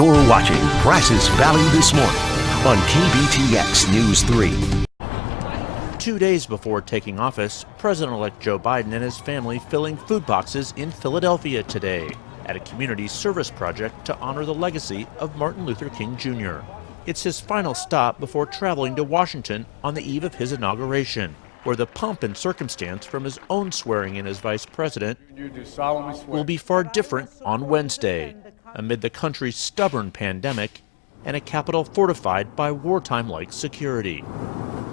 You're watching Brazos Valley This Morning on KBTX News 3. 2 days before taking office, President-elect Joe Biden and his family filling food boxes in Philadelphia today at a community service project to honor the legacy of Martin Luther King Jr. It's his final stop before traveling to Washington on the eve of his inauguration, where the pomp and circumstance from his own swearing in as vice president will be far different on Wednesday, amid the country's stubborn pandemic and a Capitol fortified by wartime-like security.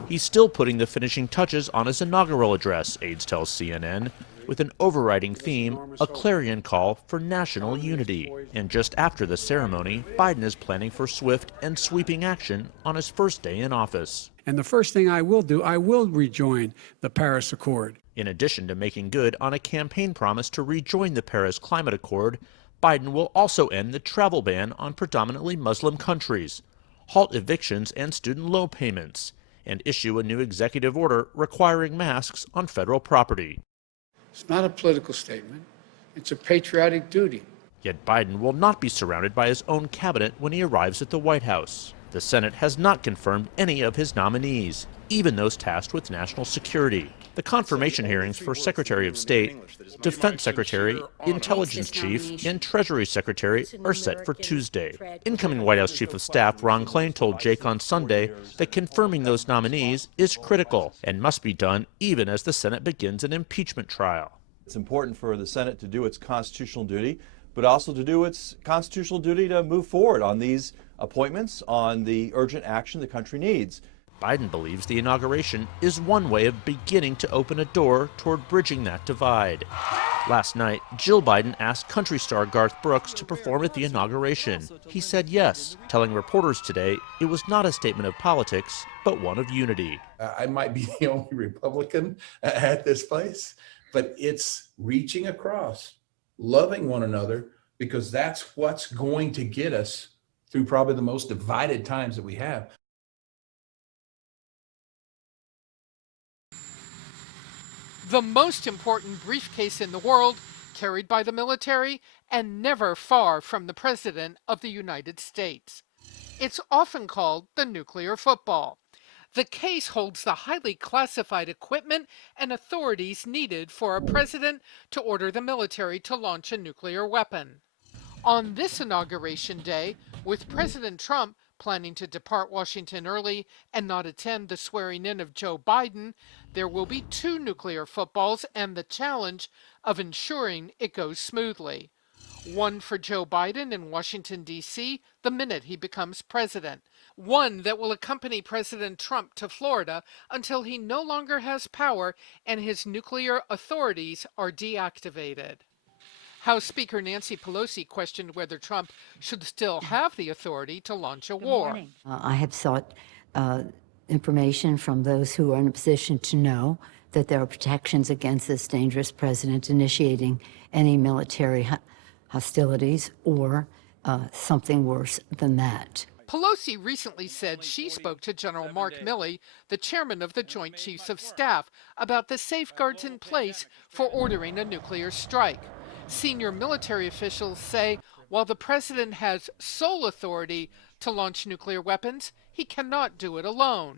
He's still putting the finishing touches on his inaugural address, aides tell CNN, with an overriding theme, a clarion call for national unity. And just after the ceremony, Biden is planning for swift and sweeping action on his first day in office. And the first thing I will do, I will rejoin the Paris Accord. In addition to making good on a campaign promise to rejoin the Paris Climate Accord, Biden will also end the travel ban on predominantly Muslim countries, halt evictions and student loan payments, and issue a new executive order requiring masks on federal property. It's not a political statement. It's a patriotic duty. Yet Biden will not be surrounded by his own cabinet when he arrives at the White House. The Senate has not confirmed any of his nominees, even those tasked with national security. The confirmation hearings for Secretary of State, Defense Secretary, Intelligence Chief, and Treasury Secretary are set for Tuesday. Incoming White House Chief of Staff Ron Klain told Jake on Sunday that confirming those nominees is critical and must be done even as the Senate begins an impeachment trial. It's important for the Senate to do its constitutional duty, but also to do its constitutional duty to move forward on these appointments, on the urgent action the country needs. Biden believes the inauguration is one way of beginning to open a door toward bridging that divide. Last night, Jill Biden asked country star Garth Brooks to perform at the inauguration. He said yes, telling reporters today it was not a statement of politics, but one of unity. I might be the only Republican at this place, but it's reaching across, loving one another, because that's what's going to get us through probably the most divided times that we have. The most important briefcase in the world, carried by the military and never far from the President of the United States. It's often called the nuclear football. The case holds the highly classified equipment and authorities needed for a president to order the military to launch a nuclear weapon. On this inauguration day, with President Trump planning to depart Washington early and not attend the swearing-in of Joe Biden, there will be 2 nuclear footballs and the challenge of ensuring it goes smoothly. One for Joe Biden in Washington, D.C., the minute he becomes president. One that will accompany President Trump to Florida until he no longer has power and his nuclear authorities are deactivated. House Speaker Nancy Pelosi questioned whether Trump should still have the authority to launch a war. I have sought information from those who are in a position to know that there are protections against this dangerous president initiating any military hostilities or something worse than that. Pelosi recently said she spoke to General Mark Milley, the chairman of the Joint Chiefs of Staff, about the safeguards in place for ordering a nuclear strike. Senior military officials say while the president has sole authority to launch nuclear weapons, he cannot do it alone.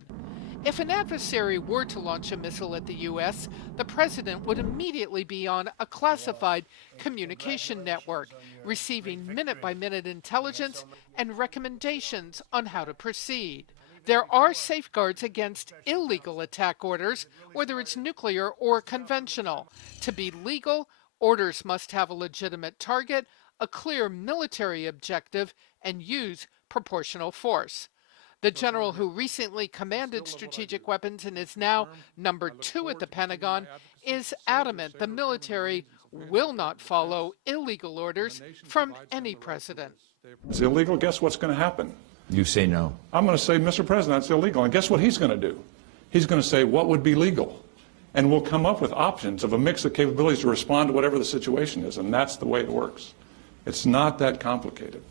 If an adversary were to launch a missile at the U.S., the president would immediately be on a classified communication network, receiving minute-by-minute intelligence and recommendations on how to proceed. There are safeguards against illegal attack orders, whether it's nuclear or conventional. To be legal, orders must have a legitimate target, a clear military objective, and use proportional force. The general who recently commanded strategic weapons and is now number 2 at the Pentagon is adamant the military will not follow illegal orders from any president. It's illegal. Guess what's going to happen? You say no. I'm going to say, Mr. President, it's illegal. And guess what he's going to do? He's going to say, what would be legal? And we'll come up with options of a mix of capabilities to respond to whatever the situation is. And that's the way it works. It's not that complicated.